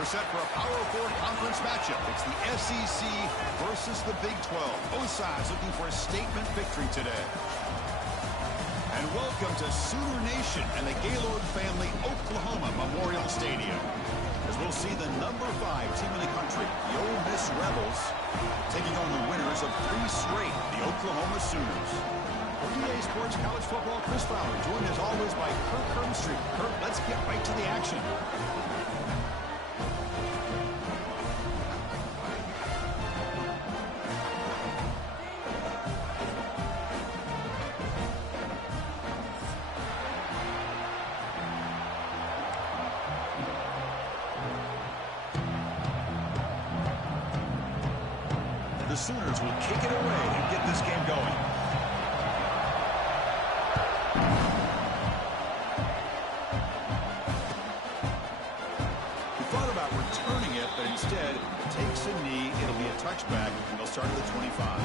We're set for a Power 4 conference matchup. It's the SEC versus the Big 12. Both sides looking for a statement victory today. And welcome to Sooner Nation and the Gaylord Family Oklahoma Memorial Stadium, as we'll see the #5 team in the country, the Ole Miss Rebels, taking on the winners of 3 straight, the Oklahoma Sooners. For EA Sports College Football, Chris Fowler, joined as always by Kirk Herbstreit. Kirk, let's get right to the action. The Sooners will kick it away and get this game going. He thought about returning it, but instead takes a knee. It'll be a touchback, and they'll start at the 25.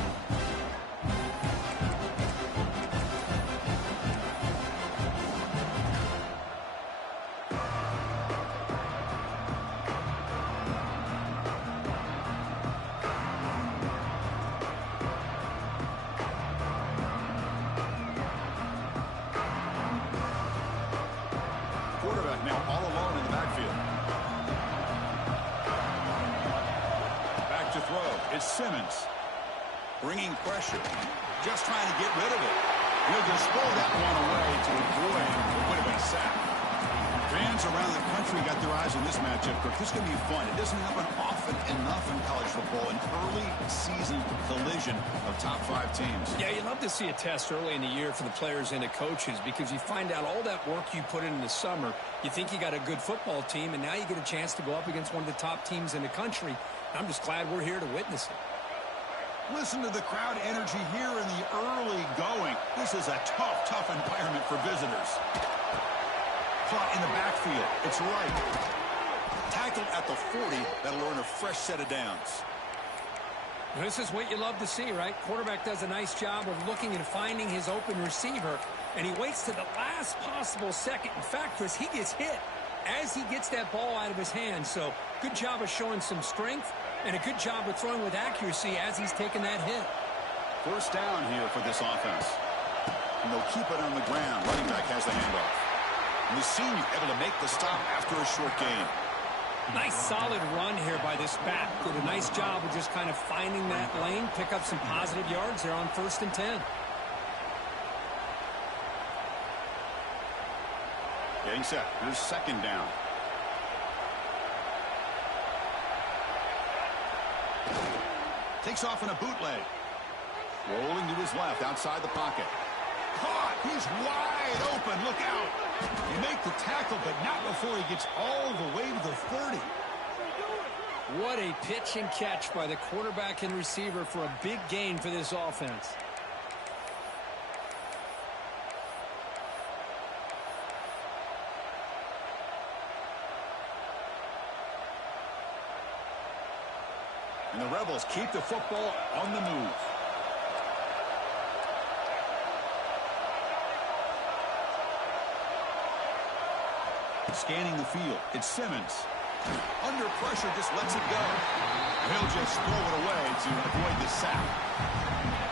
Quarterback now all alone in the backfield. Back to throw. It's Simmons. Bringing pressure. Just trying to get rid of it. He'll just throw that one away to avoid what would have been a sack. Fans around the country got their eyes on this matchup. This is going to be fun. It doesn't happen often enough in college football. An early season collision of top 5 teams. Yeah, you love to see a test early in the year for the players and the coaches, because you find out all that work you put in the summer. You think you got a good football team, and now you get a chance to go up against one of the top teams in the country. I'm just glad we're here to witness it. Listen to the crowd energy here in the early going. This is a tough environment for visitors. Caught in the backfield. It's right. Tackled at the 40. That'll earn a fresh set of downs. This is what you love to see, right? Quarterback does a nice job of looking and finding his open receiver, and he waits to the last possible second. In fact, Chris, he gets hit as he gets that ball out of his hand. So good job of showing some strength, and a good job of throwing with accuracy as he's taking that hit. First down here for this offense. And they'll keep it on the ground. Running back has the handoff. And the senior able to make the stop after a short gain. Nice solid run here by this back. Did a nice job of just kind of finding that lane, pick up some positive yards there on 1st and 10. Getting set. Here's 2nd down. Takes off in a bootleg. Rolling to his left outside the pocket. Caught. He's wide open. Look out. You make the tackle, but not before he gets all the way to the 30. What a pitch and catch by the quarterback and receiver for a big gain for this offense. And the Rebels keep the football on the move. Scanning the field. It's Simmons. Under pressure, just lets it go. He'll just throw it away to avoid the sack.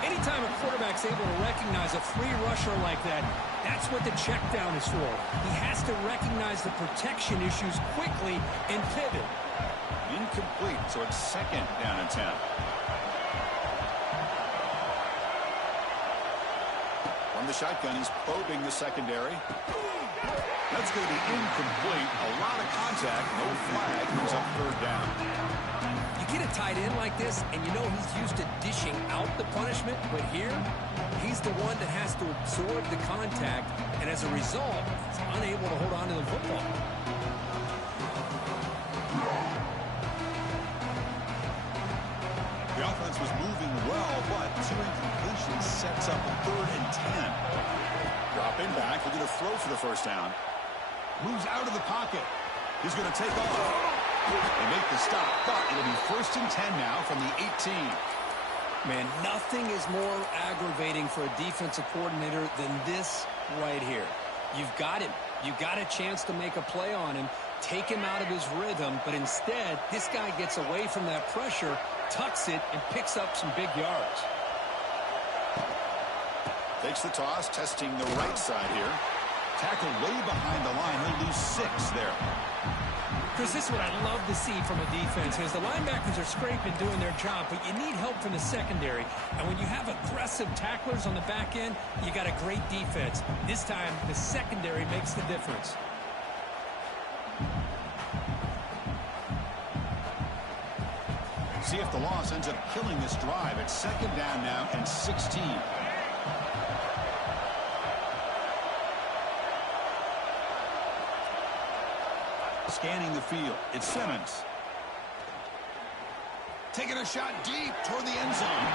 Anytime a quarterback's able to recognize a free rusher like that, that's what the check down is for. He has to recognize the protection issues quickly and pivot. Incomplete, so it's 2nd down and 10. From the shotgun, he's probing the secondary. That's going to be incomplete. A lot of contact, no flag. Brings up 3rd down. You get a tight end like this, and you know he's used to dishing out the punishment, but here, he's the one that has to absorb the contact, and as a result, he's unable to hold on to the football. The offense was moving well, but 2 incompletions sets up a 3rd and 10. Dropping back, looking to throw for the 1st down. Moves out of the pocket. He's going to take off. They make the stop, but it'll be 1st and 10 now from the 18. Man, nothing is more aggravating for a defensive coordinator than this right here. You've got him. You got a chance to make a play on him. take him out of his rhythm, but instead, this guy gets away from that pressure, tucks it, and picks up some big yards. Takes the toss, testing the right side here. Tackle way behind the line. He'll lose 6 there. Chris, this is what I love to see from a defense is the linebackers are scraping, doing their job, but you need help from the secondary. And when you have aggressive tacklers on the back end, you got a great defense. This time, the secondary makes the difference. See if the loss ends up killing this drive. It's 2nd down now and 16. Scanning the field. It's Simmons. Taking a shot deep toward the end zone.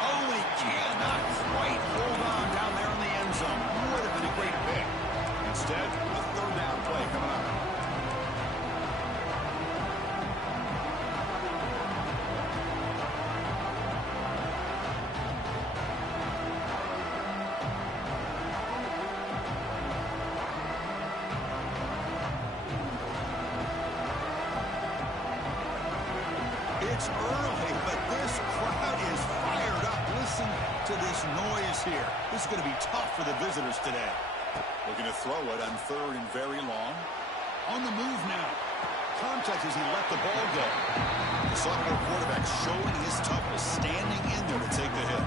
Oh, he cannot quite hold on down there in the end zone. Would have been a great pick. Instead, a 3rd down play coming up. It's early, but this crowd is fired up. Listen to this noise here. This is going to be tough for the visitors today. Looking to throw it on 3rd and very long. On the move now. Contact as he let the ball go. The sophomore quarterback showing his toughness, standing in there to take the hit.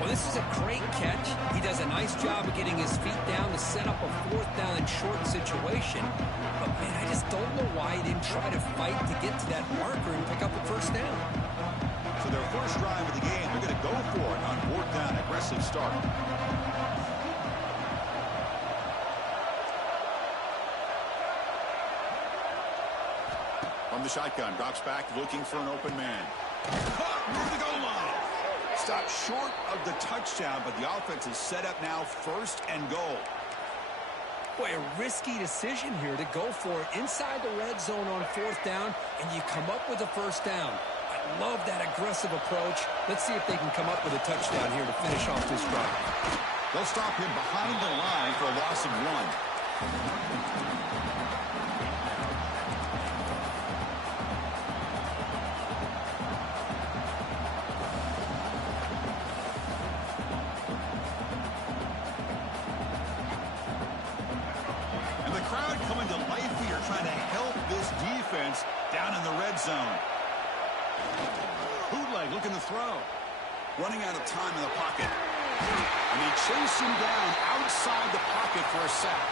Well, this is a great catch. He does a nice job of getting his feet down to set up a 4th down and short situation. But, man, I just don't know why he didn't try to fight to get to that marker and pick up the 1st down. So their first drive of the game, they're going to go for it on 4th down. Aggressive start. From the shotgun, drops back, looking for an open man. Caught near the goal line. Stopped short of the touchdown, but the offense is set up now 1st and goal. Boy, a risky decision here to go for it inside the red zone on 4th down, and you come up with a 1st down. I love that aggressive approach. Let's see if they can come up with a touchdown here to finish off this drive. They'll stop him behind the line for a loss of 1. Down in the red zone. Bootleg looking to throw. Running out of time in the pocket. And they chase him down outside the pocket for a sack.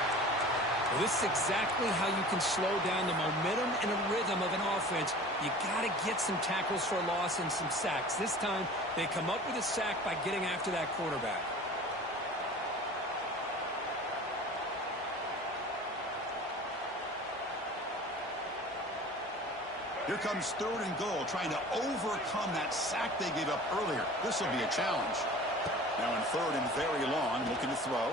Well, this is exactly how you can slow down the momentum and a rhythm of an offense. You got to get some tackles for a loss and some sacks. This time, they come up with a sack by getting after that quarterback. Here comes 3rd and goal, trying to overcome that sack they gave up earlier. This will be a challenge. Now in 3rd and very long, looking to throw.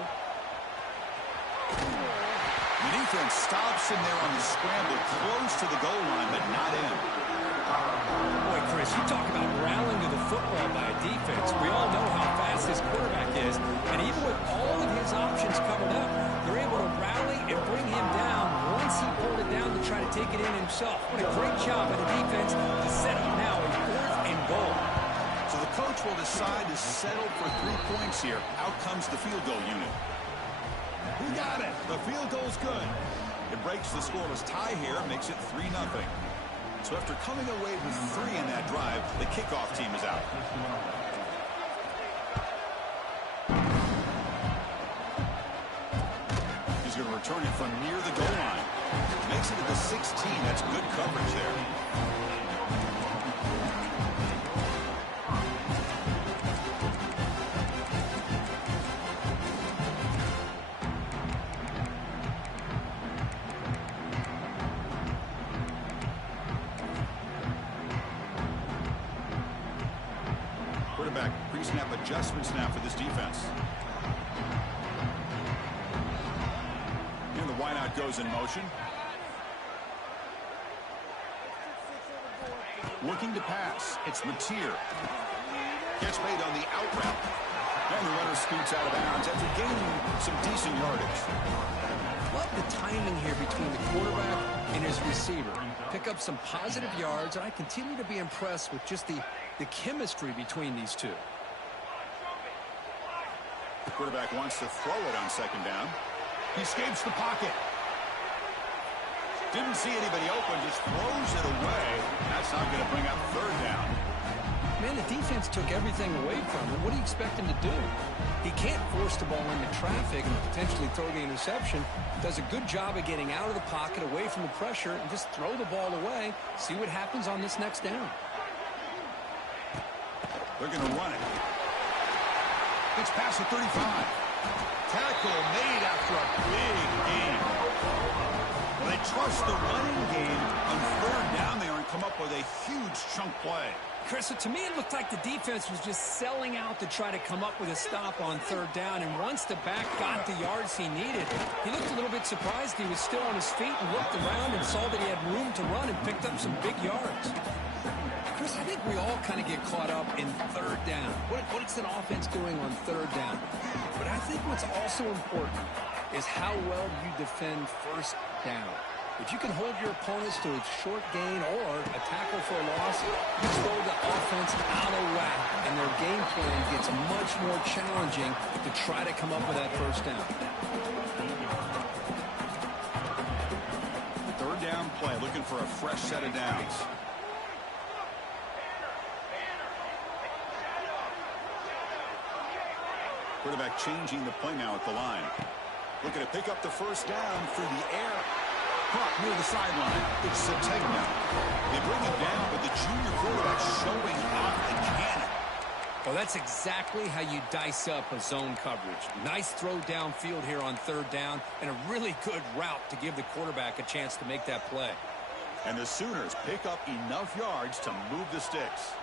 The defense stops him there on the scramble, close to the goal line, but not in. Boy, Chris, you talk about rallying to the football by a defense. We all know how fast this quarterback is, and even with all of his options covered up, they're able to rally and bring him down once he pulled it down to try to take it in himself. What a great job by the defense to set up now a 4th and goal. So the coach will decide to settle for 3 points here. Out comes the field goal unit. He got it. The field goal's good. It breaks the scoreless tie here, makes it 3-0. So after coming away with 3 in that drive, the kickoff team is out. He's going to return it from near the goal line. Makes it to the 16. That's good coverage there. Quarterback pre-snap adjustments now for this defense. And the wideout goes in motion. Looking to pass. It's Mateer. Catch made on the out route. And the runner scoots out of bounds after gaining some decent yardage. love the timing here between the quarterback and his receiver. Pick up some positive yards, and I continue to be impressed with just the chemistry between these two. The quarterback wants to throw it on second down. He escapes the pocket. Didn't see anybody open, just throws it away. That's not going to bring up third down. Man, the defense took everything away from him. What do you expect him to do? He can't force the ball into traffic and potentially throw the interception. Does a good job of getting out of the pocket, away from the pressure, and just throw the ball away. See what happens on this next down. They're going to run it. It's past the 35. Tackle made after a big gain. Well, they trust the running game on third down there and come up with a huge chunk play. Chris, to me, it looked like the defense was just selling out to try to come up with a stop on third down. And once the back got the yards he needed, he looked a little bit surprised. He was still on his feet and looked around and saw that he had room to run and picked up some big yards. Chris, I think we all kind of get caught up in third down. What's an offense doing on third down? But I think what's also important is how well you defend first down. If you can hold your opponents to a short gain or a tackle for a loss, you throw the offense out of whack, and their game plan gets much more challenging to try to come up with that first down. Third down play, looking for a fresh set of downs. Quarterback changing the play now at the line. Looking to pick up the first down through the air. Caught near the sideline. It's Sategna. They bring him down, but the junior quarterback showing off the cannon. Well, that's exactly how you dice up a zone coverage. Nice throw downfield here on third down, and a really good route to give the quarterback a chance to make that play. And the Sooners pick up enough yards to move the sticks.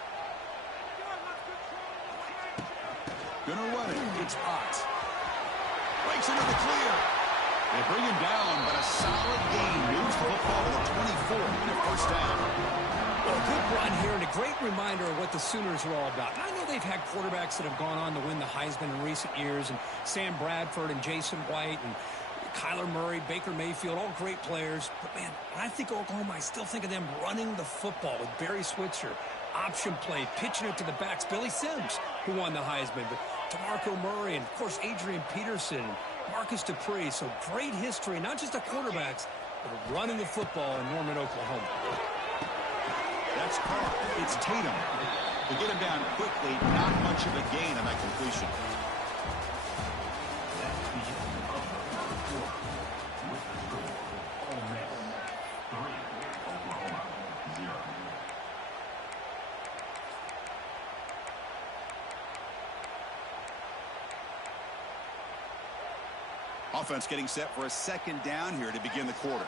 Gonna run it. It's Ott. Breaks into the clear. They bring him down, but a solid gain moves the football to the 24 and a first down. Well, a good run here and a great reminder of what the Sooners are all about. And I know they've had quarterbacks that have gone on to win the Heisman in recent years, and Sam Bradford and Jason White and Kyler Murray, Baker Mayfield, all great players. But, man, when I think Oklahoma, I still think of them running the football with Barry Switzer. Option play, pitching it to the backs. Billy Sims, who won the Heisman, but DeMarco Murray, and, of course, Adrian Peterson, Marcus Dupree. So great history, not just of quarterbacks, but of running the football in Norman, Oklahoma. That's Carr. It's Tatum. They get him down quickly. Not much of a gain on that completion. Offense getting set for a second down here to begin the quarter.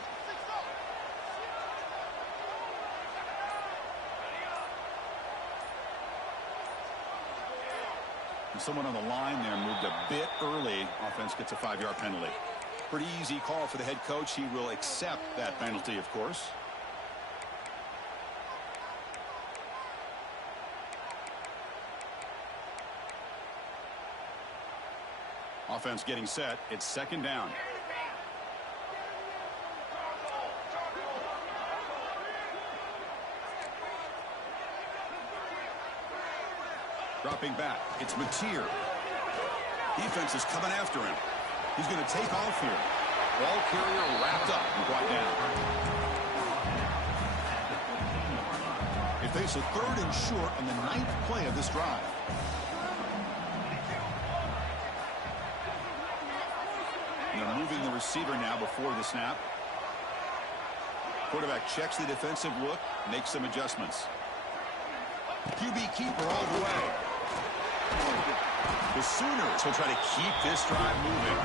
And someone on the line there moved a bit early. Offense gets a 5-yard penalty. Pretty easy call for the head coach. He will accept that penalty, of course. Offense getting set. It's second down. Dropping back. It's Mateer. Defense is coming after him. He's going to take off here. Ball carrier wrapped up and brought down. They face a third and short on the 9th play of this drive. They're moving the receiver now before the snap. Quarterback checks the defensive look, makes some adjustments. QB keeper all the way. The Sooners will try to keep this drive moving.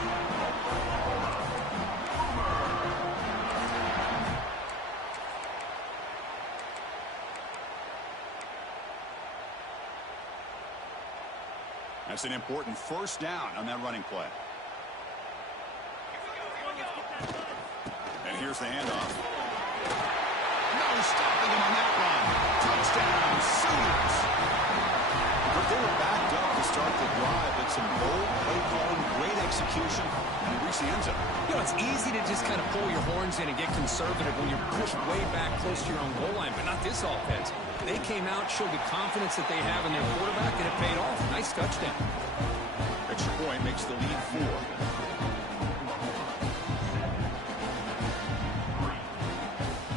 That's an important first down on that running play. And here's the handoff. No stopping him on that run. Touchdown, Sooners. But they were backed up to start the drive, but some bold play calling, great execution, and he reached the end zone. You know, it's easy to just kind of pull your horns in and get conservative when you're pushed way back close to your own goal line, but not this offense. They came out, showed the confidence that they have in their quarterback, and it paid off. Nice touchdown. Extra point makes the lead 4.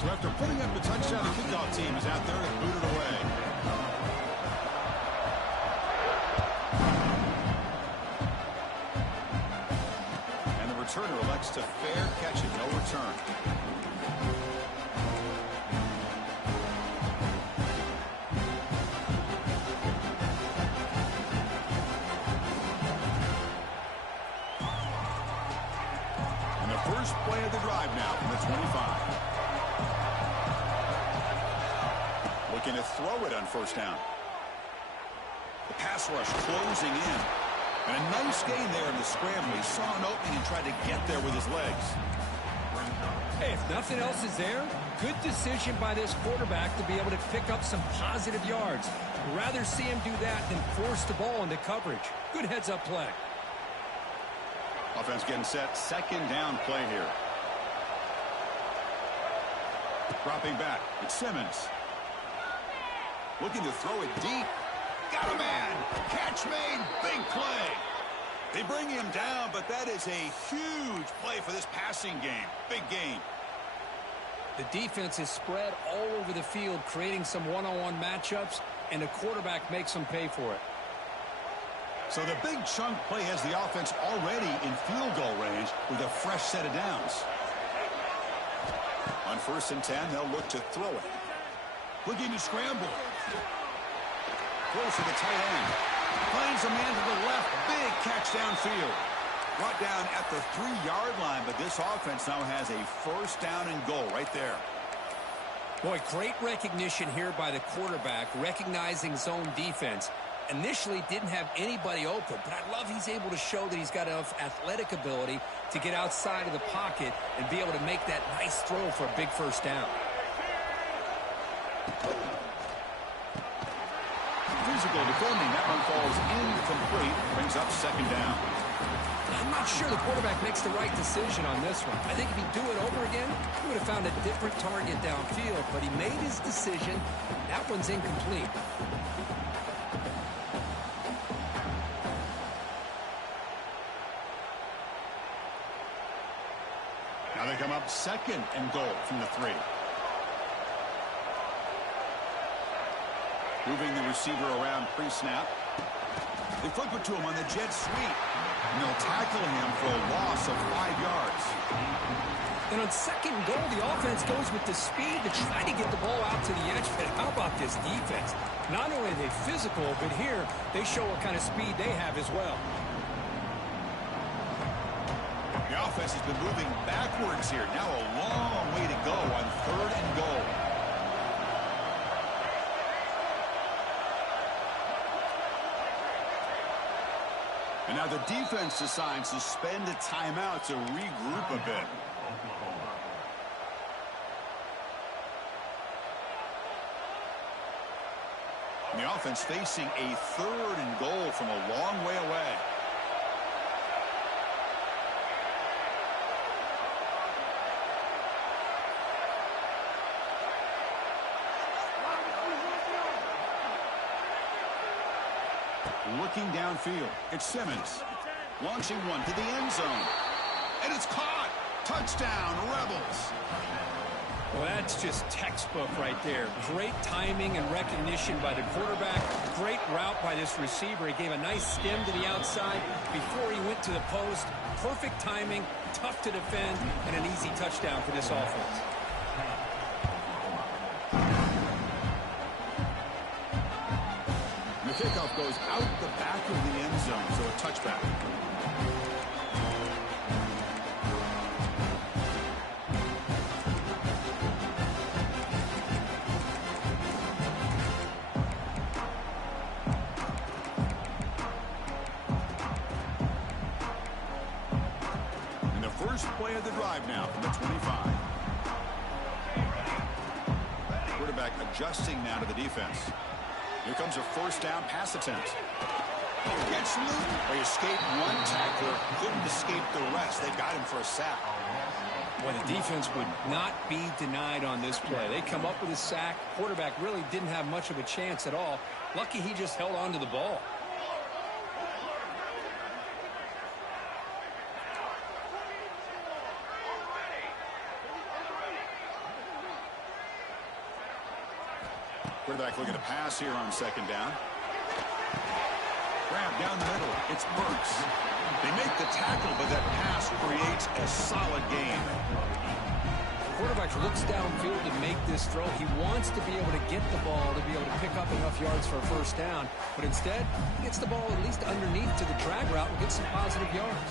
So after putting up the touchdown, the kickoff team is out there to boot it away. And the returner elects to fair catch it, no return. And the first play of the drive now from the 25. Looking to throw it on first down. The pass rush closing in. And a nice gain there in the scramble. He saw an opening and tried to get there with his legs. Hey, if nothing else is there, good decision by this quarterback to be able to pick up some positive yards. Rather see him do that than force the ball into coverage. Good heads-up play. Offense getting set. Second down play here. Dropping back. It's Simmons. Looking to throw it deep. Got a man. Catch made. Big play. They bring him down, but that is a huge play for this passing game. Big game. The defense is spread all over the field, creating some one-on-one matchups, and the quarterback makes them pay for it. So the big chunk play has the offense already in field goal range with a fresh set of downs. On 1st and 10, they'll look to throw it. Looking to scramble. Close to the tight end. Finds a man to the left. Big catch downfield. Brought down at the 3-yard line, but this offense now has a first down and goal right there. Boy, great recognition here by the quarterback, recognizing zone defense. Initially didn't have anybody open, but I love he's able to show that he's got enough athletic ability to get outside of the pocket and be able to make that nice throw for a big first down. Physical defending. That one falls incomplete. Brings up second down. I'm not sure the quarterback makes the right decision on this one. I think if he'd do it over again, he would have found a different target downfield, but he made his decision. That one's incomplete. Now they come up second and goal from the 3. Moving the receiver around pre-snap. They flip it to him on the jet sweep. And they'll tackle him for a loss of 5 yards. And on second and goal, the offense goes with the speed to try to get the ball out to the edge. But how about this defense? Not only are they physical, but here they show what kind of speed they have as well. The offense has been moving backwards here. Now a long way to go on 3rd and goal. And now the defense decides to spend a timeout to regroup a bit. And the offense facing a 3rd and goal from a long way away. Looking downfield, it's Simmons. Launching one to the end zone. And it's caught. Touchdown, Rebels. Well, that's just textbook right there. Great timing and recognition by the quarterback. Great route by this receiver. He gave a nice stem to the outside before he went to the post. Perfect timing, tough to defend, and an easy touchdown for this offense. The kickoff goes out the back of the end zone, so a touchback. And the first play of the drive now from the 25. Quarterback adjusting now to the defense. Here comes a first down pass attempt. Gets loose. They escaped one tackler, couldn't escape the rest. They got him for a sack. Well, the defense would not be denied on this play. They come up with a sack. Quarterback really didn't have much of a chance at all. Lucky he just held on to the ball. Quarterback looking to pass here on second down. Grab down the middle. It's Burks. They make the tackle, but that pass creates a solid gain. The quarterback looks downfield to make this throw. He wants to be able to get the ball to be able to pick up enough yards for a first down. But instead, he gets the ball at least underneath to the drag route and gets some positive yards.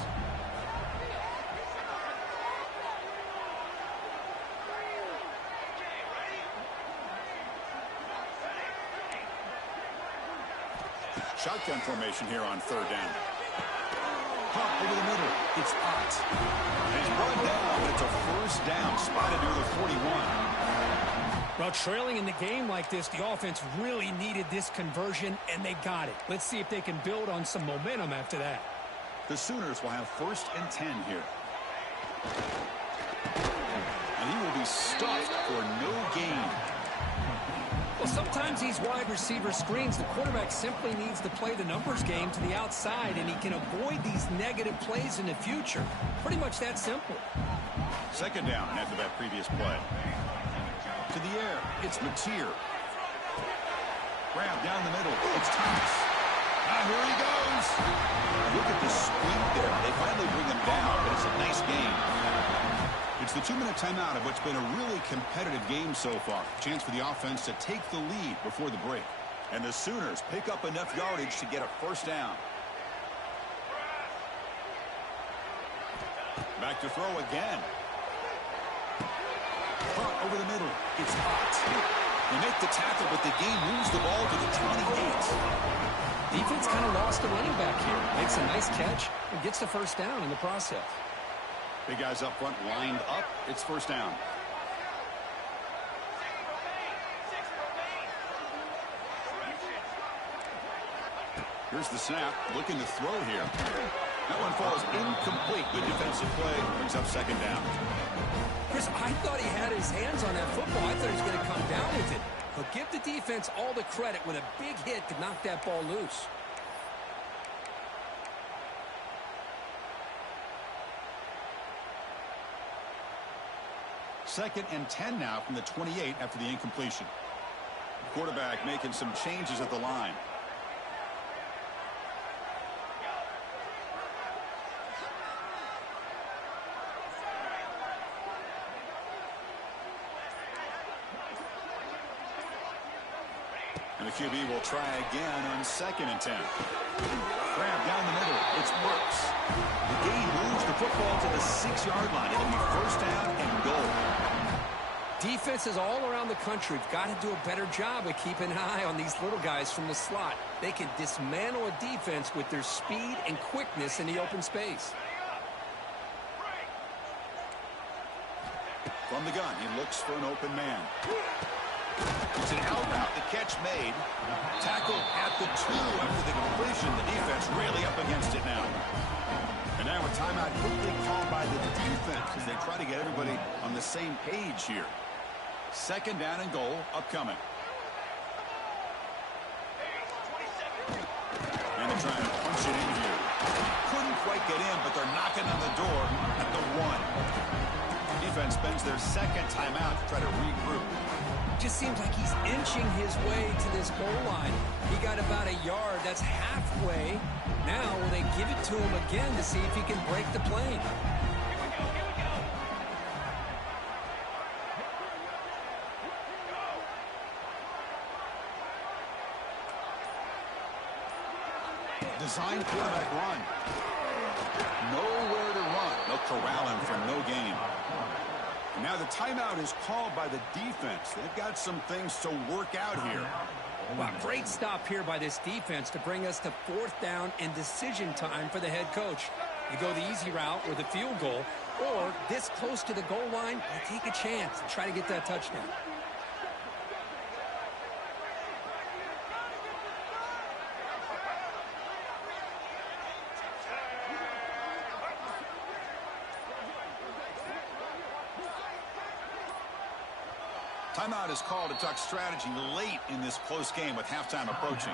Shotgun formation here on third down. Pump over the middle. It's Ott. He's brought down, but it's a first down spotted near the 41. Well, trailing in the game like this, the offense really needed this conversion, and they got it. Let's see if they can build on some momentum after that. The Sooners will have 1st and 10 here. And he will be stuffed for no gain. Well, sometimes these wide receiver screens, the quarterback simply needs to play the numbers game to the outside, and he can avoid these negative plays in the future. Pretty much that simple. Second down after that previous play. To the air, it's Mateer. Grab down the middle, it's Thomas. Now here he goes. Look at the speed there. They finally bring him down, but it's a nice game. It's the 2-minute timeout of what's been a really competitive game so far. Chance for the offense to take the lead before the break. And the Sooners pick up enough yardage to get a first down. Back to throw again. Punt over the middle. It's Ott. They make the tackle, but the game moves the ball to the 28. Defense kind of lost the running back here. Makes a nice catch and gets the first down in the process. Big guys up front lined up. It's first down. Here's the snap. Looking to throw here. That one falls incomplete. Good defensive play. Brings up second down. Chris, I thought he had his hands on that football. I thought he was going to come down with it. But give the defense all the credit with a big hit to knock that ball loose. Second and 10 now from the 28 after the incompletion. Quarterback making some changes at the line. And the QB will try again on second and 10. Grab down the middle. It's Burks. The gain moves the football to the 6-yard line. It'll be first down and goal. Defenses all around the country have got to do a better job of keeping an eye on these little guys from the slot. They can dismantle a defense with their speed and quickness in the open space. From the gun, he looks for an open man. It's an out route. The catch made. Tackle at the 2 after the completion. The defense really up against it now. And now a timeout quickly called by the defense as they try to get everybody on the same page here. Second down and goal upcoming. And they're trying to punch it in here. Couldn't quite get in, but they're knocking on the door at the 1. Defense spends their second timeout to try to regroup. Just seems like he's inching his way to this goal line. He got about a yard. That's halfway. Now will they give it to him again to see if he can break the plane? Design quarterback run. Nowhere to run. They'll corral him for no gain. And now the timeout is called by the defense. They've got some things to work out here. Wow, great stop here by this defense to bring us to 4th down and decision time for the head coach. You go the easy route with a field goal, or this close to the goal line, you take a chance and try to get that touchdown. Timeout is called to talk strategy late in this close game with halftime approaching.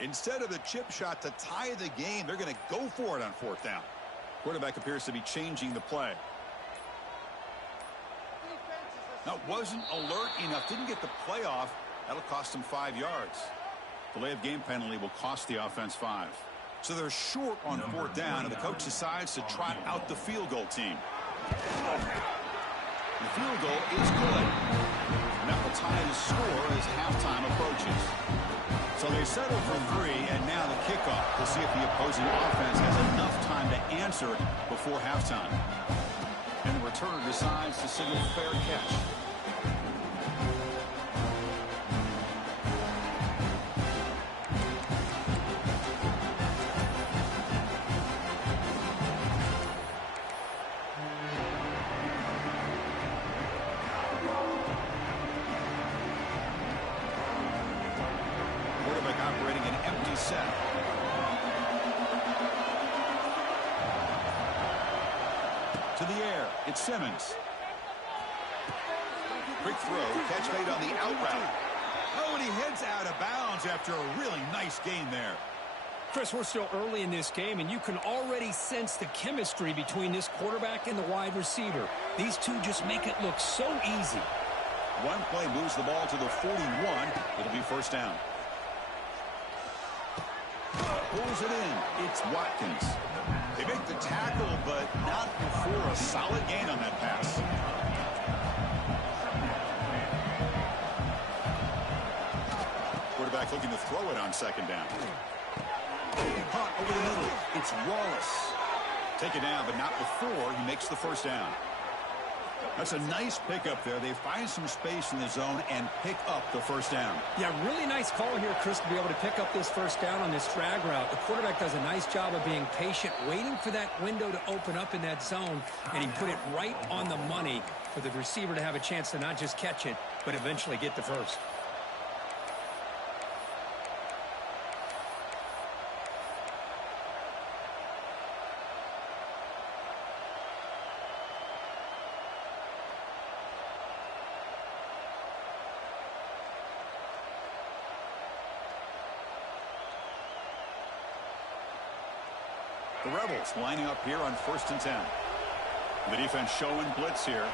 Instead of the chip shot to tie the game, they're going to go for it on fourth down. Quarterback appears to be changing the play. Now, wasn't alert enough. Didn't get the play off. That'll cost him 5 yards. Delay of game penalty will cost the offense 5. So they're short on fourth down, and the coach decides to trot out the field goal team. The field goal is good. And that will tie the score as halftime approaches. So they settle for 3, and now the kickoff to see if the opposing offense has enough time to answer before halftime. And the returner decides to signal fair catch. Operating an empty set. To the air, it's Simmons. Quick throw, catch made on the out route. Oh, and he heads out of bounds after a really nice gain there. Chris, we're still early in this game, and you can already sense the chemistry between this quarterback and the wide receiver. These two just make it look so easy. One play moves the ball to the 41. It'll be first down. Pulls it in. It's Watkins. They make the tackle, but not before a solid gain on that pass. Quarterback looking to throw it on second down. Hot over the middle. It's Wallace. Take it down, but not before he makes the first down. That's a nice pickup there. They find some space in the zone and pick up the first down. Yeah, really nice call here, Chris, to be able to pick up this first down on this drag route. The quarterback does a nice job of being patient, waiting for that window to open up in that zone, and he put it right on the money for the receiver to have a chance to not just catch it, but eventually get the first. The Rebels lining up here on 1st and 10. The defense showing blitz here.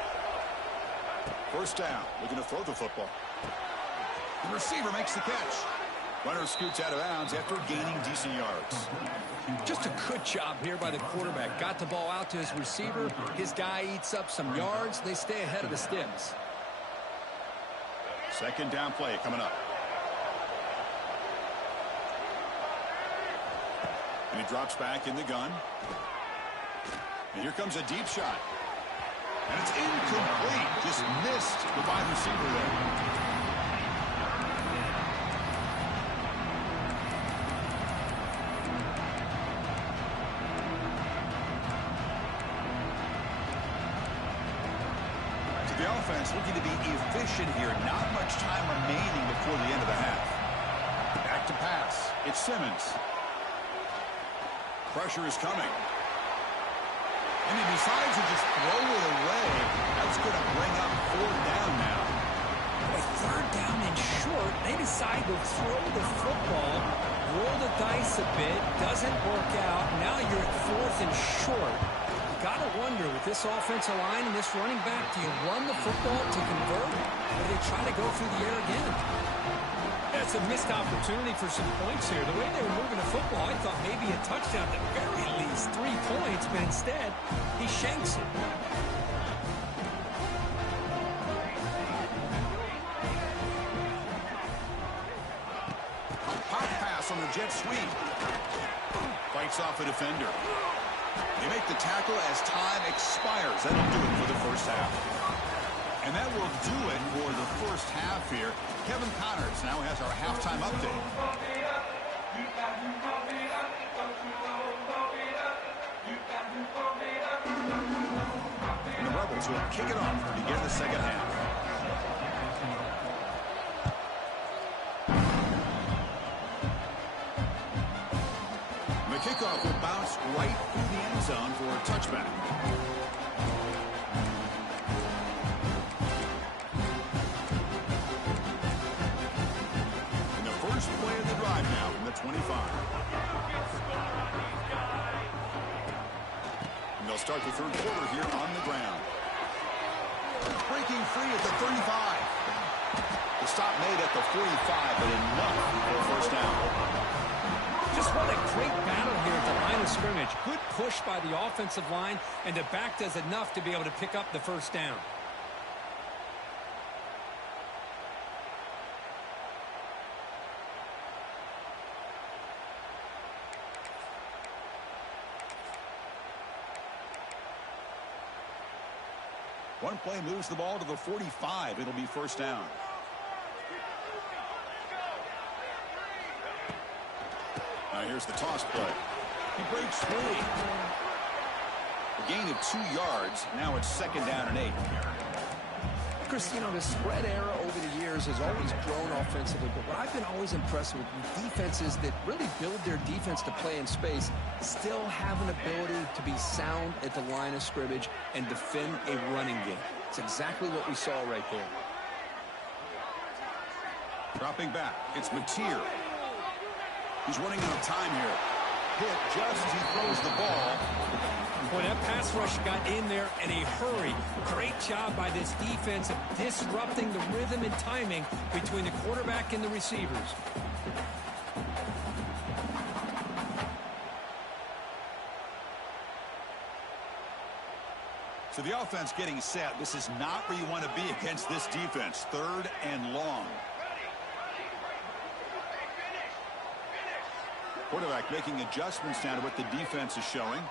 First down, looking to throw the football. The receiver makes the catch. Runner scoots out of bounds after gaining decent yards. Just a good job here by the quarterback. Got the ball out to his receiver. His guy eats up some yards. They stay ahead of the sticks. Second down play coming up. And he drops back in the gun. And here comes a deep shot. And it's incomplete. Just missed the wide receiver there. So the offense looking to be efficient here. Not much time remaining before the end of the half. Back to pass. It's Simmons. Pressure is coming. And he decides to just throw it away. That's going to bring up fourth down now. With third down and short, they decide to throw the football, roll the dice a bit, doesn't work out. Now you're at 4th and short. Got to wonder, with this offensive line and this running back, do you run the football to convert, or do they try to go through the air again? That's a missed opportunity for some points here. The way they were moving the football, I thought maybe a touchdown, at the very least 3 points, but instead, he shanks it. Pop pass on the jet sweep. Fights off a defender. They make the tackle as time expires. That'll do it for the first half. And that will do it for the first half here. Kevin Connors now has our halftime update. And the Rebels will kick it off to begin the second half. The kickoff will bounce right through the end zone for a touchback. And the first play of the drive now from the 25. And they'll start the third quarter here on the ground. Breaking free at the 35. The stop made at the 45, but enough for a first down. Just what a great battle here at the line of scrimmage. Good push by the offensive line, and the back does enough to be able to pick up the first down. One play moves the ball to the 45. It'll be first down. Now here's the toss play. He breaks free. A gain of 2 yards. Now it's second down and 8. Chris, you know, the spread era over the years has always grown offensively, but what I've been always impressed with defenses that really build their defense to play in space still have an ability to be sound at the line of scrimmage and defend a running game. It's exactly what we saw right there. Dropping back, it's Mateer. He's running out of time here. Hit just as he throws the ball. Boy, that pass rush got in there in a hurry. Great job by this defense of disrupting the rhythm and timing between the quarterback and the receivers. So the offense getting set. This is not where you want to be against this defense. Third and long. Quarterback making adjustments now to what the defense is showing.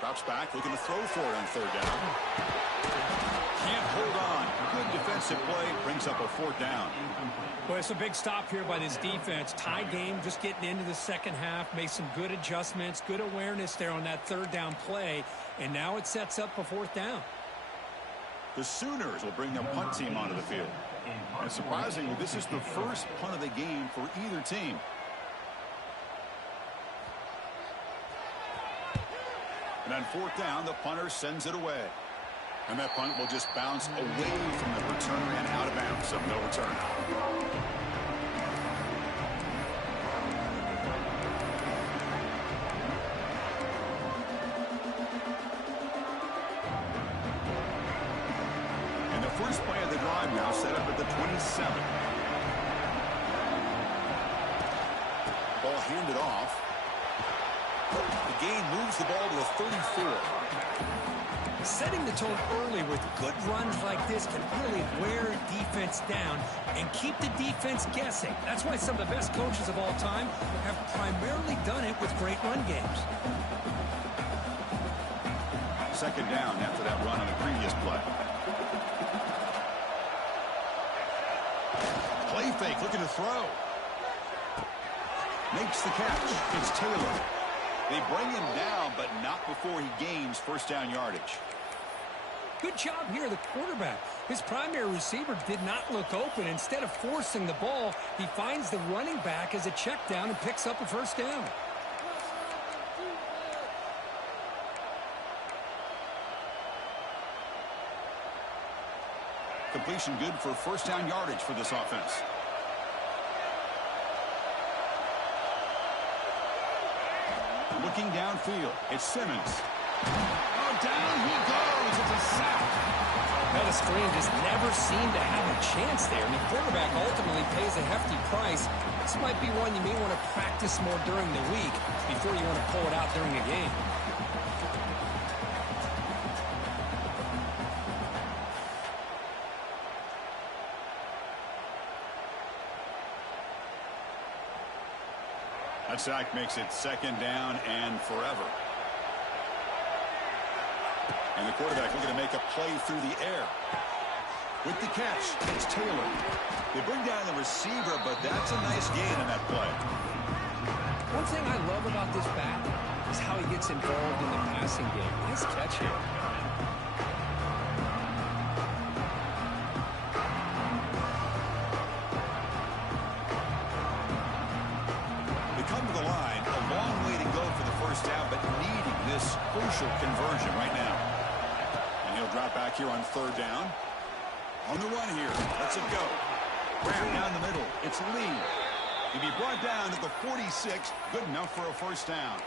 Drops back, looking to throw for it on third down. Can't hold on. Good defensive play, brings up a fourth down. Well, it's a big stop here by this defense. Tie game, just getting into the second half. Made some good adjustments, good awareness there on that third down play. And now it sets up a fourth down. The Sooners will bring their punt team onto the field. And surprisingly, this is the first punt of the game for either team. And on fourth down, the punter sends it away. And that punt will just bounce away from the returner and out of bounds, so no return. And the first play of the drive now set up at the 27. Ball handed off. The game moves the ball to the 34. Setting the tone early with good runs like this can really wear defense down and keep the defense guessing. That's why some of the best coaches of all time have primarily done it with great run games. Second down after that run on the previous play. Play fake, looking to throw. Makes the catch. It's Taylor. They bring him down, but not before he gains first down yardage. Good job here, the quarterback. His primary receiver did not look open. Instead of forcing the ball, he finds the running back as a check down and picks up a first down. Completion good for first down yardage for this offense. Looking downfield, it's Simmons. Oh, down he goes. It's a sack. Well, the screen just never seemed to have a chance there. And the quarterback ultimately pays a hefty price. This might be one you may want to practice more during the week before you want to pull it out during a game. That sack makes it second down and forever. And the quarterback looking to make a play through the air. With the catch, it's Taylor. They bring down the receiver, but that's a nice gain on that play. One thing I love about this back is how he gets involved in the passing game. Nice catch here. They come to the line, a long way to go for the first down, but needing this crucial conversion right now. And he'll drop back here on third down. On the run here. Lets it go. Graham down the middle. It's Lee. He'll be brought down at the 46. Good enough for a first down.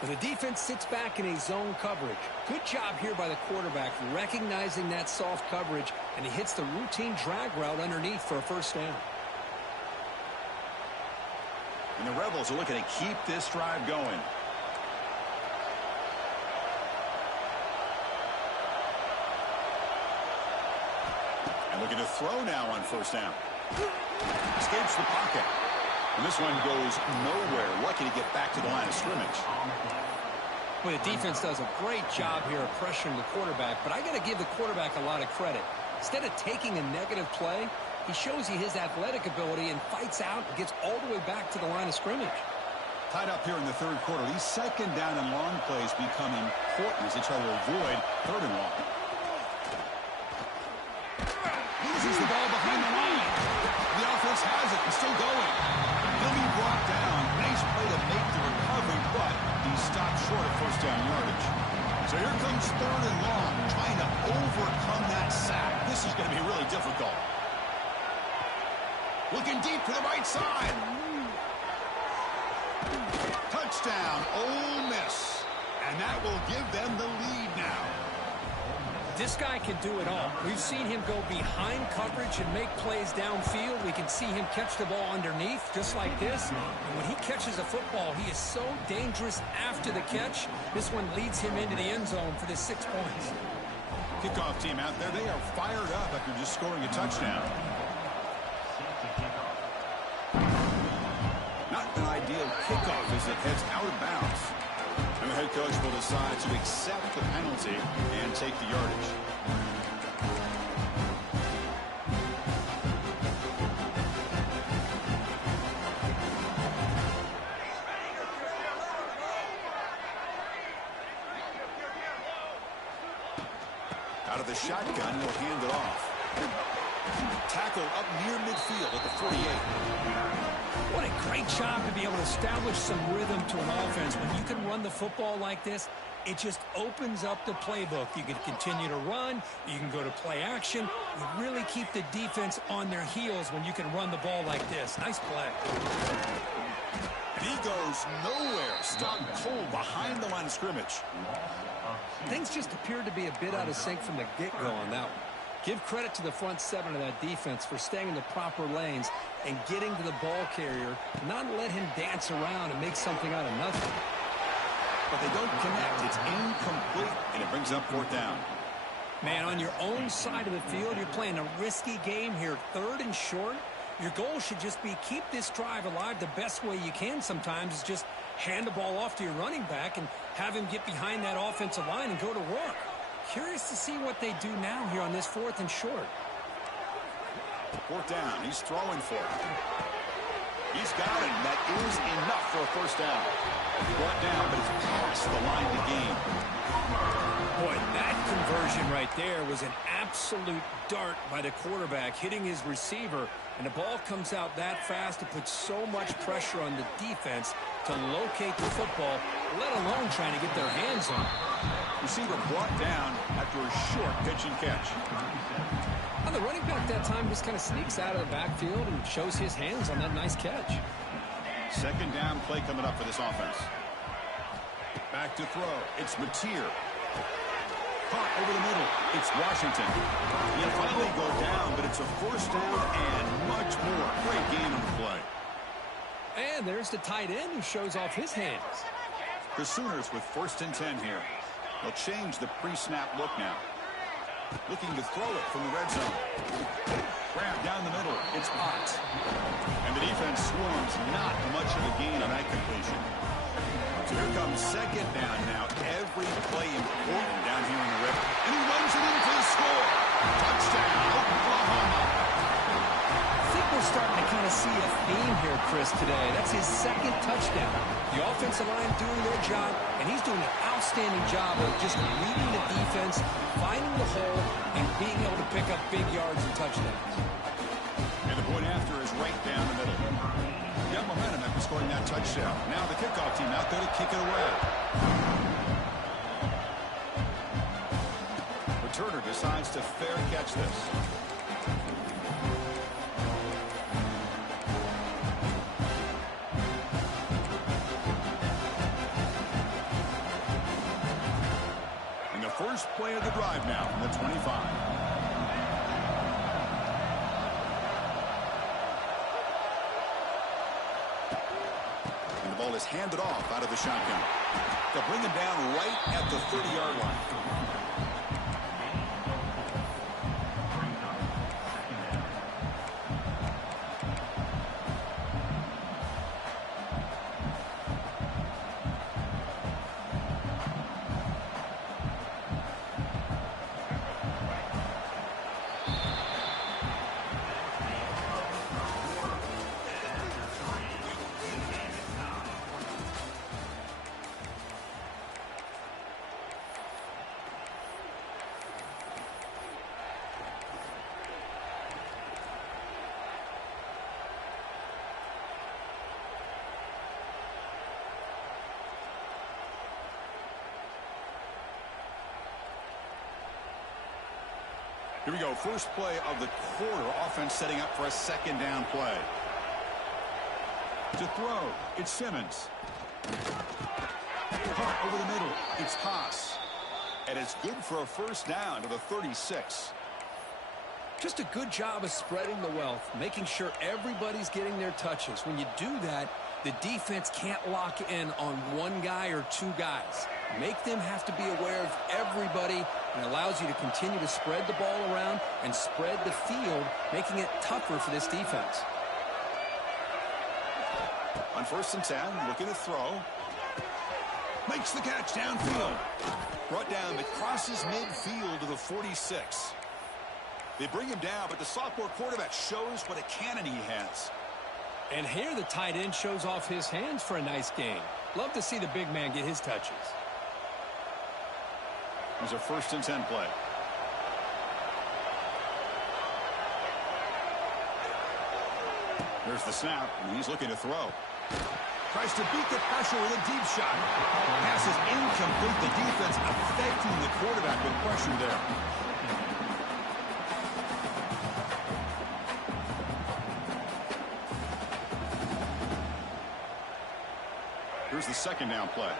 But the defense sits back in a zone coverage. Good job here by the quarterback recognizing that soft coverage, and he hits the routine drag route underneath for a first down. And the Rebels are looking to keep this drive going. Looking to throw now on first down. Escapes the pocket. And this one goes nowhere. Lucky to get back to the line of scrimmage. Well, the defense does a great job here of pressuring the quarterback, but I got to give the quarterback a lot of credit. Instead of taking a negative play, he shows you his athletic ability and fights out and gets all the way back to the line of scrimmage. Tied up here in the third quarter. These second down and long plays become important as they try to avoid third and long. Loses the ball behind the line. The offense has it and still going. He'll be brought down. Nice play to make the recovery, but he stopped short of first down yardage. So here comes third and long, trying to overcome that sack. This is going to be really difficult. Looking deep to the right side. Touchdown, Ole Miss. And that will give them the lead now. This guy can do it all. We've seen him go behind coverage and make plays downfield. We can see him catch the ball underneath just like this. And when he catches a football, he is so dangerous after the catch. This one leads him into the end zone for the 6 points. Kickoff team out there, they are fired up after just scoring a touchdown. Not an ideal kickoff as it heads out of bounds. And the head coach will decide to accept the penalty and take the yardage. Out of the shotgun, he'll hand it off. Tackle up near midfield at the 48. What a great job to be able to establish some rhythm to an offense. When you can run the football like this, it just opens up the playbook. You can continue to run. You can go to play action. You really keep the defense on their heels when you can run the ball like this. Nice play. And he goes nowhere. Stuck cold behind the line of scrimmage. Things just appeared to be a bit out of sync from the get-go on that one. Give credit to the front seven of that defense for staying in the proper lanes and getting to the ball carrier, not let him dance around and make something out of nothing. But they don't connect. It's incomplete, and it brings up fourth down. Man, on your own side of the field, you're playing a risky game here, third and short. Your goal should just be keep this drive alive the best way you can sometimes is just hand the ball off to your running back and have him get behind that offensive line and go to work. Curious to see what they do now here on this fourth and short. Fourth down. He's throwing for it. He's got it. That is enough for a first down. Brought down, but it's past the line to gain. Boy, that conversion right there was an absolute dart by the quarterback hitting his receiver, and the ball comes out that fast. It puts so much pressure on the defense to locate the football, let alone trying to get their hands on it. Receiver brought down after a short pitch and catch. Well, the running back that time just kind of sneaks out of the backfield and shows his hands on that nice catch. Second down play coming up for this offense. Back to throw. It's Mateer. Caught over the middle. It's Washington. He'll finally go down, but it's a first down and much more. Great gain on the play. And there's the tight end who shows off his hands. The Sooners with 1st and 10 here. They'll change the pre-snap look now. Looking to throw it from the red zone. Grab down the middle. It's Ott. And the defense swarms. Not much of a gain on that completion. So here comes second down now. Every play important down here in the river. And he runs it in for the score. Touchdown, Oklahoma. I think we're starting to kind of see a theme here, Chris, today. That's his second touchdown. The offensive line doing their job, and he's doing an outstanding job of just reading the defense, finding the hole, and being able to pick up big yards and touchdowns. And the point after is right down the middle. Got momentum after scoring that touchdown. Now the kickoff team out there to kick it away. Returner decides to fair catch this. And the first play of the drive now from the 25. Ball is handed off out of the shotgun. They'll bring him down right at the 30-yard line. Here we go. First play of the quarter. Offense setting up for a second down play. To throw, it's Simmons. Caught over the middle. It's Haas. And it's good for a first down to the 36. Just a good job of spreading the wealth, making sure everybody's getting their touches. When you do that, the defense can't lock in on one guy or two guys. Make them have to be aware of everybody, and allows you to continue to spread the ball around and spread the field, making it tougher for this defense. On 1st and 10, looking to throw. Makes the catch downfield. Brought down that crosses midfield to the 46. They bring him down, but the sophomore quarterback shows what a cannon he has. And here the tight end shows off his hands for a nice game. Love to see the big man get his touches. There's a 1st and 10 play. There's the snap, and he's looking to throw. Tries to beat the pressure with a deep shot. Pass is incomplete. The defense affecting the quarterback with pressure there. Here's the second down play.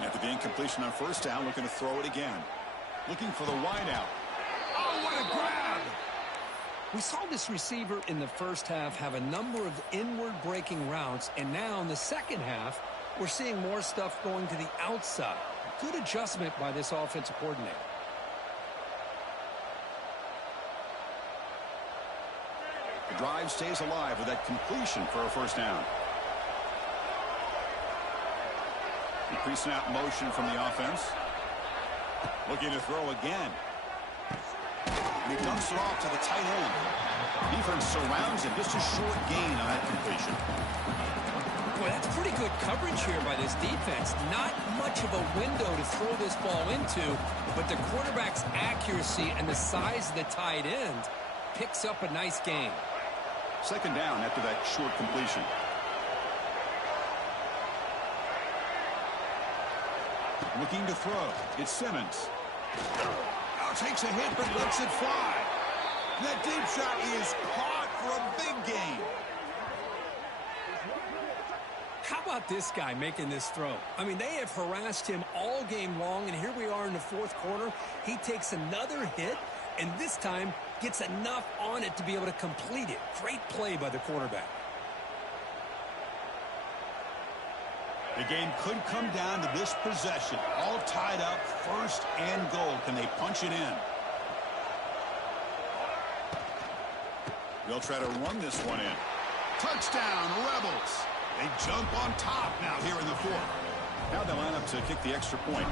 After the incompletion on 1st down, looking to throw it again. Looking for the wideout. Oh, what a grab! We saw this receiver in the first half have a number of inward breaking routes, and now in the second half, we're seeing more stuff going to the outside. Good adjustment by this offensive coordinator. The drive stays alive with that completion for a 1st down. The pre-snap motion from the offense. Looking to throw again. And he dumps it off to the tight end. Defense surrounds him. Just a short gain on that completion. Boy, that's pretty good coverage here by this defense. Not much of a window to throw this ball into, but the quarterback's accuracy and the size of the tight end picks up a nice gain. Second down after that short completion. Looking to throw. It's Simmons. Now takes a hit, but lets it fly. That deep shot is caught for a big gain. How about this guy making this throw? I mean, they have harassed him all game long, and here we are in the 4th quarter. He takes another hit, and this time gets enough on it to be able to complete it. Great play by the quarterback. The game could come down to this possession. All tied up, first and goal. Can they punch it in? They'll try to run this one in. Touchdown, Rebels. They jump on top now here in the fourth. Now they line up to kick the extra point.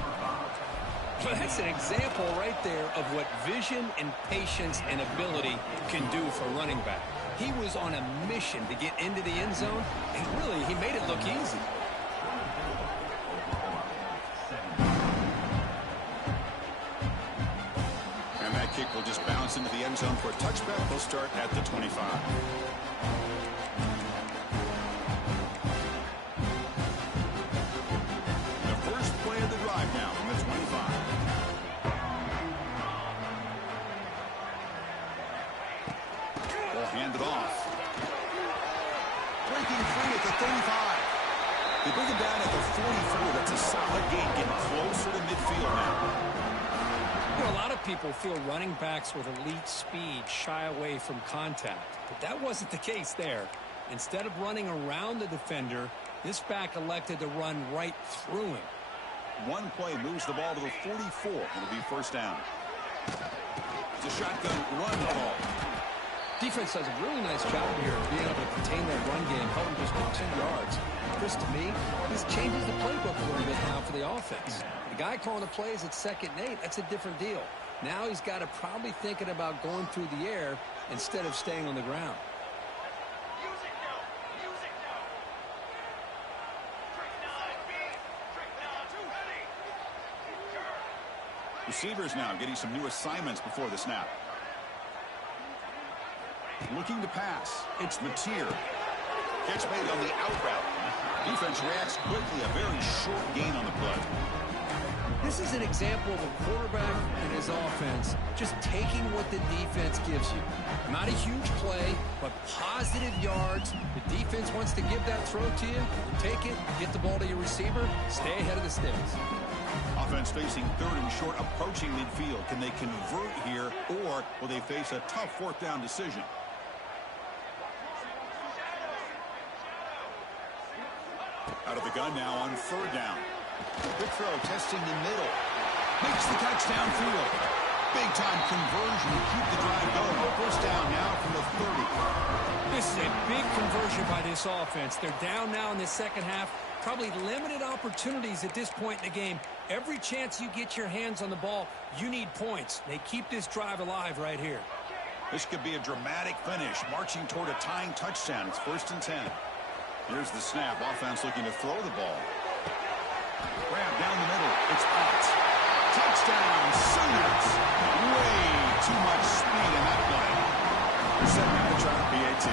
Well, that's an example right there of what vision and patience and ability can do for a running back. He was on a mission to get into the end zone, and really, he made it look easy. And that kick will just bounce into the end zone for a touchback. They'll start at the 25. Hand it off. Breaking free at the 35. They bring him down at the 44. That's a solid gain, getting closer to midfield now. You know, a lot of people feel running backs with elite speed shy away from contact, but that wasn't the case there. Instead of running around the defender, this back elected to run right through him. One play moves the ball to the 44. It'll be first down. It's a shotgun run call. Defense does a really nice job here of being able to contain that run game, held him just to 2 yards. Chris, to me, this changes the playbook a little bit now for the offense. The guy calling the plays at 2nd and 8, that's a different deal. Now he's got to probably thinking about going through the air instead of staying on the ground. Receivers now getting some new assignments before the snap. Looking to pass. It's Mateer. Catch made on the out route. Defense reacts quickly. A very short gain on the play. This is an example of a quarterback and his offense just taking what the defense gives you. Not a huge play, but positive yards. The defense wants to give that throw to you. You take it, get the ball to your receiver, stay ahead of the sticks. Offense facing 3rd and short, approaching midfield. Can they convert here, or will they face a tough 4th down decision? Out of the gun now on 3rd down. Quick throw, testing the middle. Makes the catch downfield. Big-time conversion to keep the drive going. First down now from the 30. This is a big conversion by this offense. They're down now in the second half. Probably limited opportunities at this point in the game. Every chance you get your hands on the ball, you need points. They keep this drive alive right here. This could be a dramatic finish, marching toward a tying touchdown. It's 1st and 10. Here's the snap. Offense looking to throw the ball. Grab down the middle. It's out. Touchdown, Sooners. Way too much speed in that play. They're setting out to try a PAT.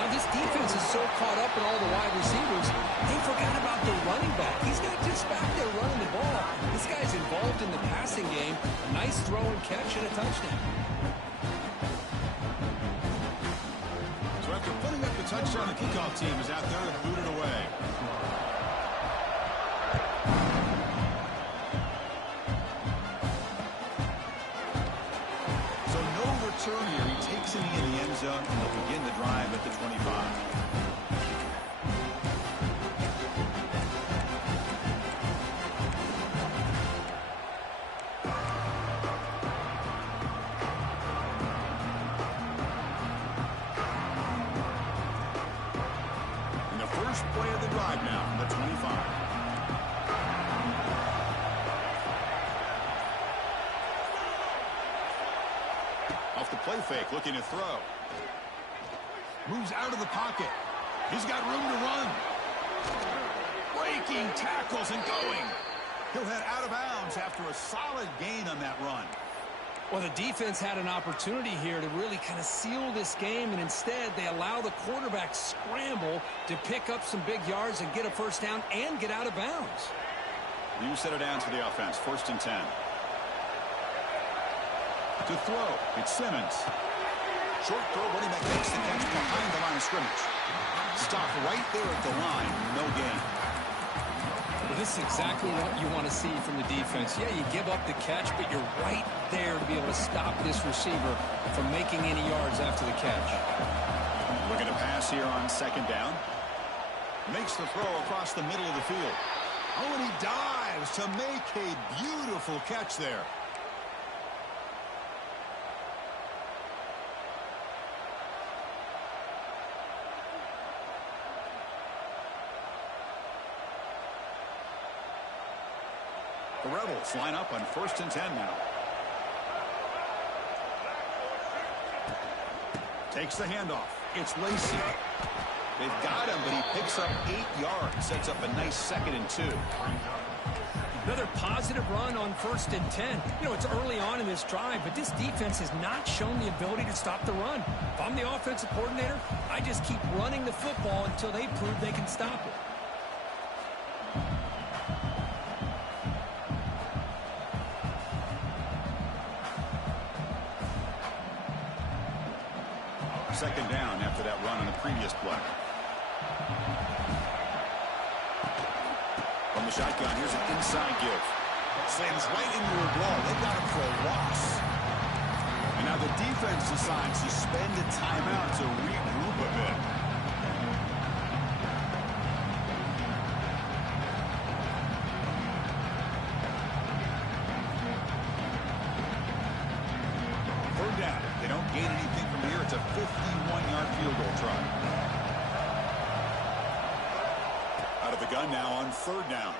Now this defense is so caught up in all the wide receivers, they forgot about the running back. He's not just back there running the ball. This guy's involved in the passing game. A nice throw and catch and a touchdown. So after putting up the touchdown, the kickoff team is out there to boot it away. So no return here. He takes it in the end zone, and they'll begin the drive at the 25. Play of the drive now from the 25. Off the play fake, looking to throw. Moves out of the pocket. He's got room to run. Breaking tackles and going. He'll head out of bounds after a solid gain on that run. Well, the defense had an opportunity here to really kind of seal this game, and instead they allow the quarterback scramble to pick up some big yards and get a first down and get out of bounds. New set of downs for the offense. 1st and 10. To throw, it's Simmons. Short throw, running back makes the catch behind the line of scrimmage. Stop right there at the line. No gain. Well, this is exactly what you want to see from the defense. Yeah, you give up the catch, but you're right there to be able to stop this receiver from making any yards after the catch. Looking to pass here on 2nd down. Makes the throw across the middle of the field. Oh, and he dives to make a beautiful catch there. The Rebels line up on 1st and 10 now. Takes the handoff. It's Lacy. They've got him, but he picks up 8 yards. Sets up a nice 2nd and 2. Another positive run on 1st and 10. You know, it's early on in this drive, but this defense has not shown the ability to stop the run. If I'm the offensive coordinator, I just keep running the football until they prove they can stop it. Second down after that run on the previous play. From the shotgun, here's an inside give. Slams right into a wall. They got him for a loss. And now the defense decides to spend a timeout to regroup a bit. Third down. If they don't gain anything from here, it's a 51-yard field goal try. Out of the gun now on 3rd down.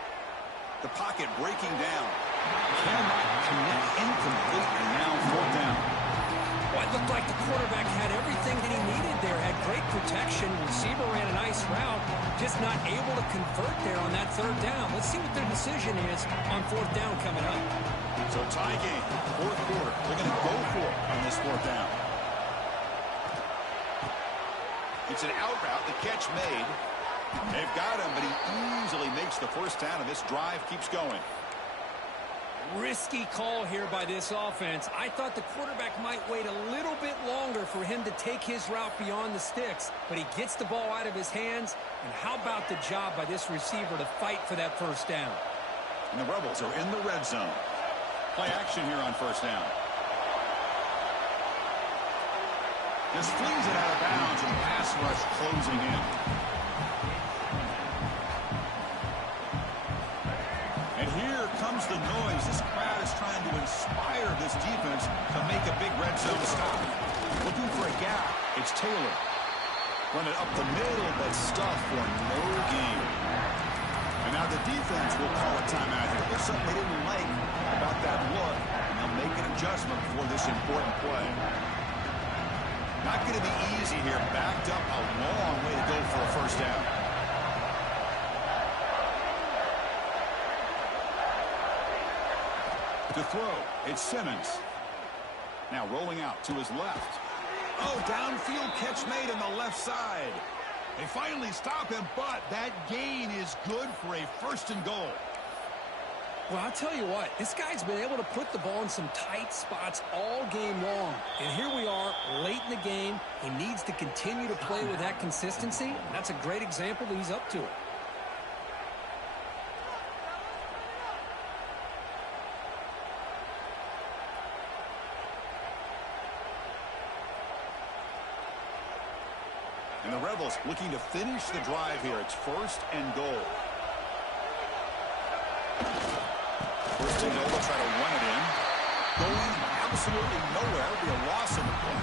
The pocket breaking down. Cannot connect, incomplete, and now 4th down. Well, it looked like the quarterback had everything that he needed there. Had great protection. Receiver ran a nice route. Just not able to convert there on that 3rd down. Let's see what their decision is on 4th down coming up. So tie game, 4th quarter. They're going to go for it on this 4th down. It's an out route. The catch made. They've got him, but he easily makes the 1st down, and this drive keeps going. Risky call here by this offense. I thought the quarterback might wait a little bit longer for him to take his route beyond the sticks, but he gets the ball out of his hands. And how about the job by this receiver to fight for that 1st down? And the Rebels are in the red zone. Play action here on 1st down. Just flings it out of bounds, and pass rush closing in. And here comes the noise. This crowd is trying to inspire this defense to make a big red zone stop. Looking for a gap. It's Taylor. Run it up the middle, but stuff for no gain. And now the defense will call a timeout here. There's something they didn't like about that look, and they'll make an adjustment for this important play. Not going to be easy here. Backed up a long way to go for a 1st down. To throw, it's Simmons. Now rolling out to his left. Oh, downfield catch made on the left side. They finally stop him, but that gain is good for a 1st and goal. Well, I'll tell you what, this guy's been able to put the ball in some tight spots all game long. And here we are, late in the game. He needs to continue to play with that consistency. That's a great example that he's up to it. And the Rebels looking to finish the drive here. It's 1st and goal. 1st and goal, they'll try to run it in. Going absolutely nowhere. It'll be a loss in the play.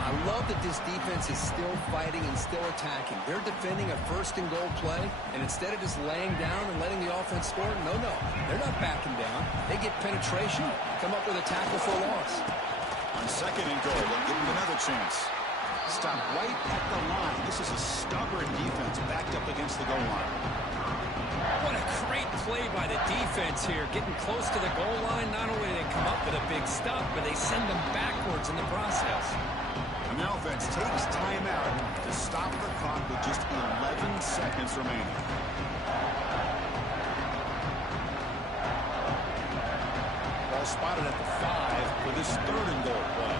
I love that this defense is still fighting and still attacking. They're defending a 1st and goal play, and instead of just laying down and letting the offense score, no. They're not backing down. They get penetration, come up with a tackle for a loss. On 2nd and goal, they'll give him another chance. Stop right at the line. This is a stubborn defense backed up against the goal line. What a great play by the defense here. Getting close to the goal line, not only do they come up with a big stop, but they send them backwards in the process. And the offense takes timeout to stop the clock with just 11 seconds remaining. Ball spotted at the 5 for this 3rd and goal play.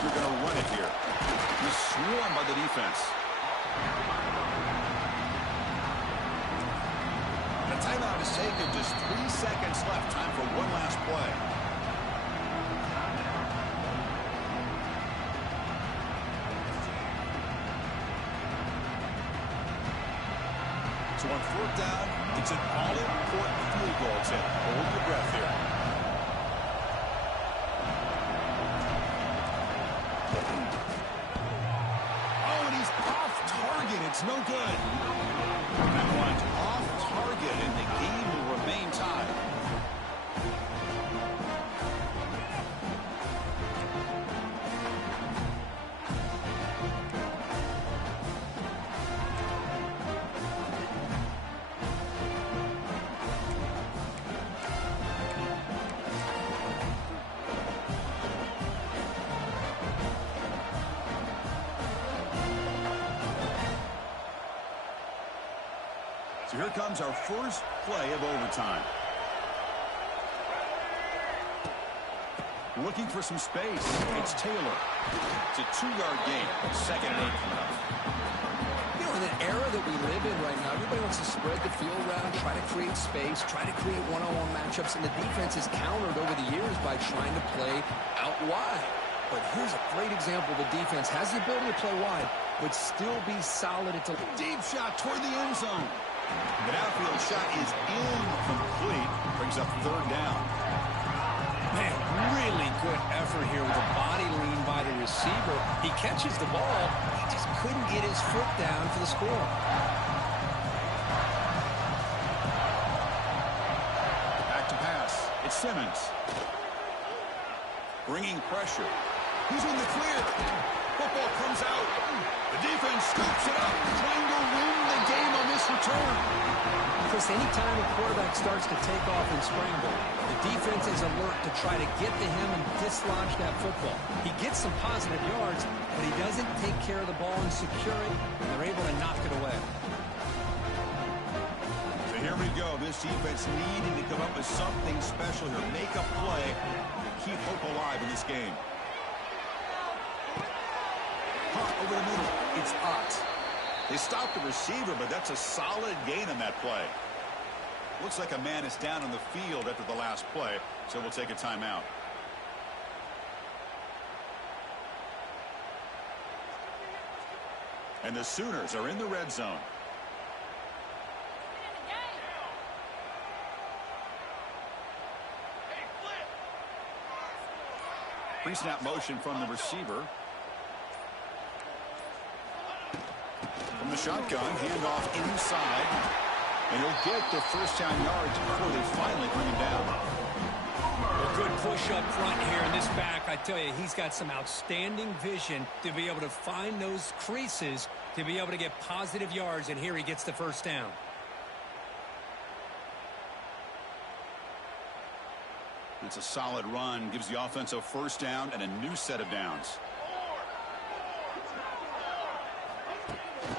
You're going to run it here. You're swarmed by the defense. The timeout is taken. Just 3 seconds left. Time for one last play. So on fourth down, it's an all-important field goal attempt. Hold your breath here. Oh, and he's off target. It's no good. That one's off target, and the game will remain tied. So here comes our first play of overtime. Looking for some space. It's Taylor. It's a 2-yard gain. Second and 8 coming up. You know, in the era that we live in right now, everybody wants to spread the field around, try to create space, try to create one-on-one matchups, and the defense has countered over the years by trying to play out wide. But here's a great example. The defense has the ability to play wide, but still be solid at the Deep shot toward the end zone. The outfield shot is incomplete. Brings up third down. Man, really good effort here with the body lean by the receiver. He catches the ball. He just couldn't get his foot down for the score. Back to pass. It's Simmons. Bringing pressure. Who's in the clear? Football comes out. The defense scoops it up, trying to win the game on this return. Chris, anytime a quarterback starts to take off and scramble, the defense is alert to try to get to him and dislodge that football. He gets some positive yards, but he doesn't take care of the ball and secure it, and they're able to knock it away. So here we go. This defense needing to come up with something special here. Make a play to keep hope alive in this game. Hot over the middle. It's Ott. They stopped the receiver, but that's a solid gain on that play. Looks like a man is down on the field after the last play, so we'll take a timeout. And the Sooners are in the red zone. Pre-snap motion from the receiver. From the shotgun, handoff inside. And he'll get the first down yards before they finally bring him down. A good push up front here in this back. I tell you, he's got some outstanding vision to be able to find those creases, to be able to get positive yards, and here he gets the first down. It's a solid run, gives the offense a first down and a new set of downs.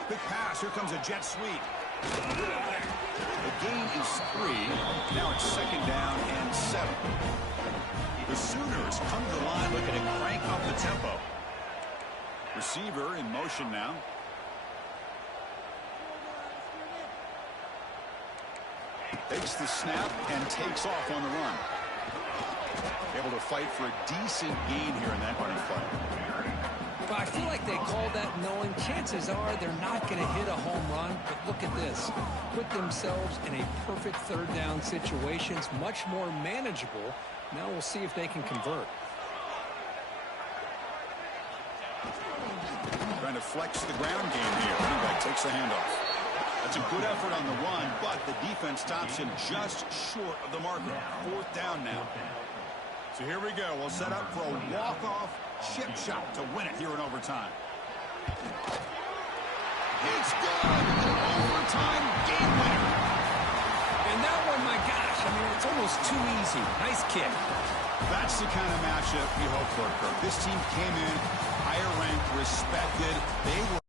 Big pass. Here comes a jet sweep. The gain is 3. Now it's second down and 7. The Sooners come to the line looking to crank up the tempo. Receiver in motion now. Takes the snap and takes off on the run. Able to fight for a decent gain here in that running play. But I feel like they called that knowing chances are they're not going to hit a home run. But look at this. Put themselves in a perfect third down situation. It's much more manageable. Now we'll see if they can convert. Trying to flex the ground game here. Running back takes the handoff. That's a good effort on the run, but the defense stops him just short of the marker. Fourth down now. So here we go. We'll set up for a walk-off chip shot to win it here in overtime. It's good! Overtime game winner! And that one, my gosh, I mean, it's almost too easy. Nice kick. That's the kind of matchup you hope for, Kirk. This team came in higher ranked, respected. They